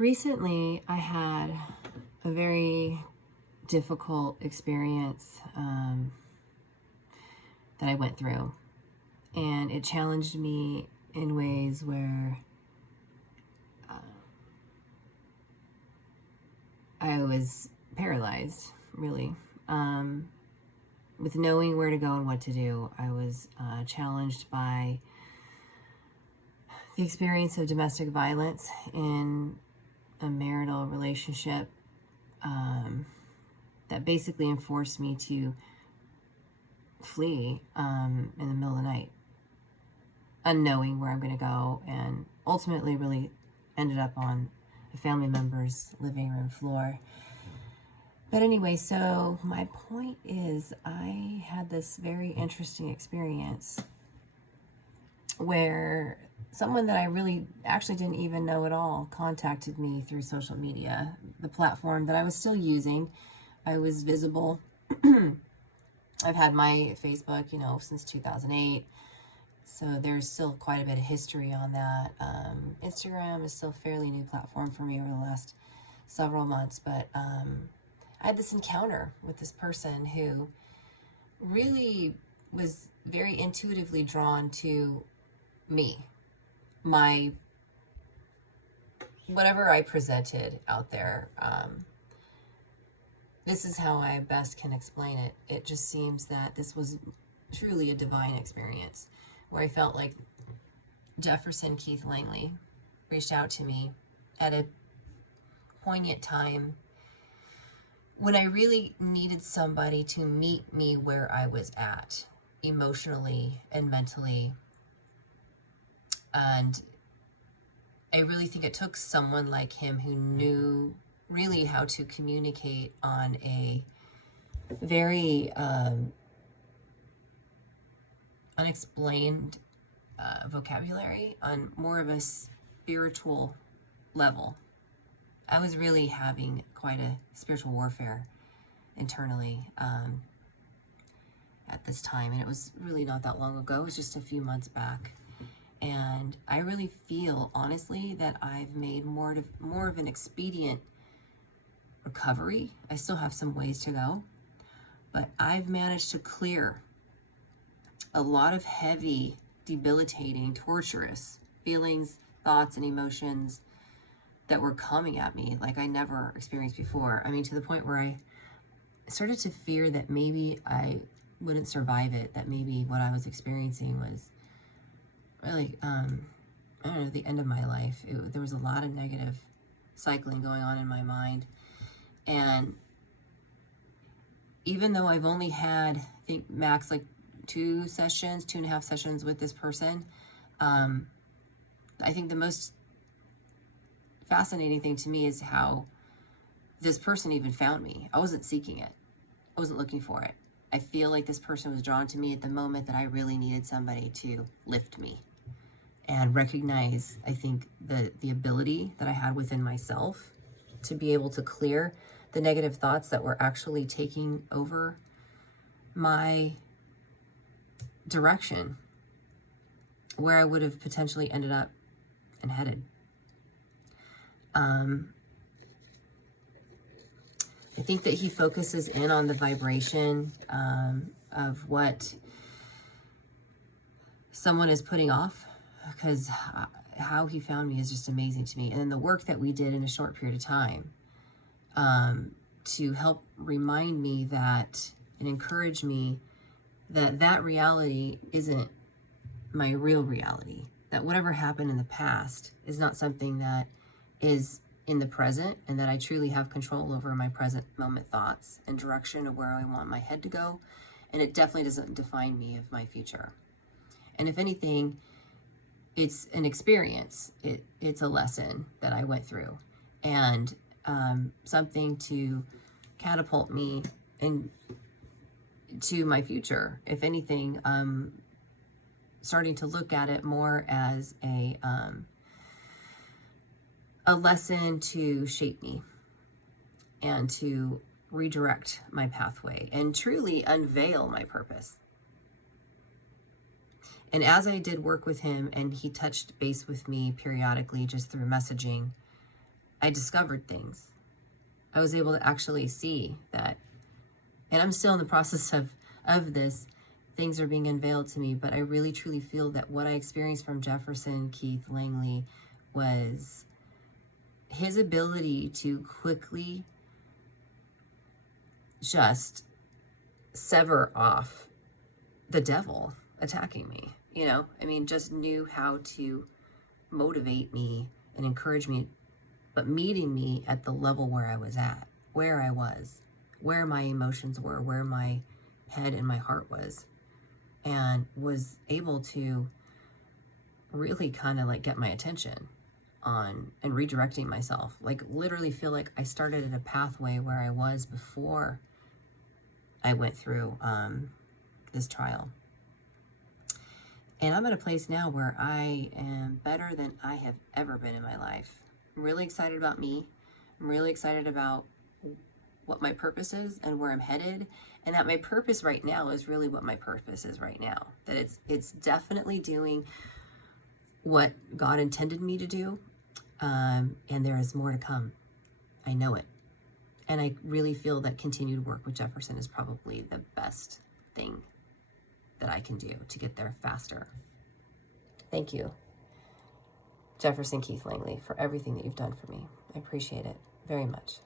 Recently, I had a very difficult experience that I went through, and it challenged me in ways where I was paralyzed, really. With knowing where to go and what to do, I was challenged by the experience of domestic violence in a marital relationship that basically enforced me to flee in the middle of the night, unknowing where I'm going to go, and ultimately really ended up on a family member's living room floor. But anyway, so my point is I had this very interesting experience where someone that I really actually didn't even know at all contacted me through social media, the platform that I was still using. I was visible. I've had my Facebook, since 2008. So there's still quite a bit of history on that. Instagram is still a fairly new platform for me over the last several months. But I had this encounter with this person who really was very intuitively drawn to me, my whatever I presented out there. This is how I best can explain it. It just seems that this was truly a divine experience where I felt like Jefferson Keith Langley reached out to me at a poignant time when I really needed somebody to meet me where I was at, emotionally and mentally. And I really think it took someone like him who knew really how to communicate on a very unexplained vocabulary, on more of a spiritual level. I was really having quite a spiritual warfare internally at this time, and it was really not that long ago. It was just a few months back. And I really feel, honestly, that I've made more of an expedient recovery. I still have some ways to go, but I've managed to clear a lot of heavy, debilitating, torturous feelings, thoughts, and emotions that were coming at me like I never experienced before. I mean, to the point where I started to fear that maybe I wouldn't survive it, that maybe what I was experiencing was really, I don't know, the end of my life. There was a lot of negative cycling going on in my mind. And even though I've only had, I think, max like 2.5 sessions with this person, I think the most fascinating thing to me is how this person even found me. I wasn't seeking it. I wasn't looking for it. I feel like this person was drawn to me at the moment that I really needed somebody to lift me and recognize, I think, the ability that I had within myself to be able to clear the negative thoughts that were actually taking over my direction, where I would have potentially ended up and headed. I think that he focuses in on the vibration of what someone is putting off, because how he found me is just amazing to me. And then the work that we did in a short period of time to help remind me that and encourage me that reality isn't my real reality, that whatever happened in the past is not something that is in the present, and that I truly have control over my present moment thoughts and direction of where I want my head to go. And it definitely doesn't define me of my future. And if anything, it's an experience. It's a lesson that I went through, and something to catapult me into my future. If anything, starting to look at it more as a lesson to shape me and to redirect my pathway and truly unveil my purpose. And as I did work with him and he touched base with me periodically just through messaging, I discovered things. I was able to actually see that, and I'm still in the process of this. Things are being unveiled to me, but I really truly feel that what I experienced from Jefferson Keith Langley was his ability to quickly just sever off the devil attacking me. You know, I mean, just knew how to motivate me and encourage me, but meeting me at the level where I was at, where I was, where my emotions were, where my head and my heart was, and was able to really kind of like get my attention on and redirecting myself. Like literally feel like I started at a pathway where I was before I went through this trial. And I'm at a place now where I am better than I have ever been in my life. I'm really excited about me. I'm really excited about what my purpose is and where I'm headed. And that my purpose right now is really what my purpose is right now. That it's definitely doing what God intended me to do. And there is more to come. I know it. And I really feel that continued work with Jefferson is probably the best thing that I can do to get there faster. Thank you, Jefferson Keith Langley, for everything that you've done for me. I appreciate it very much.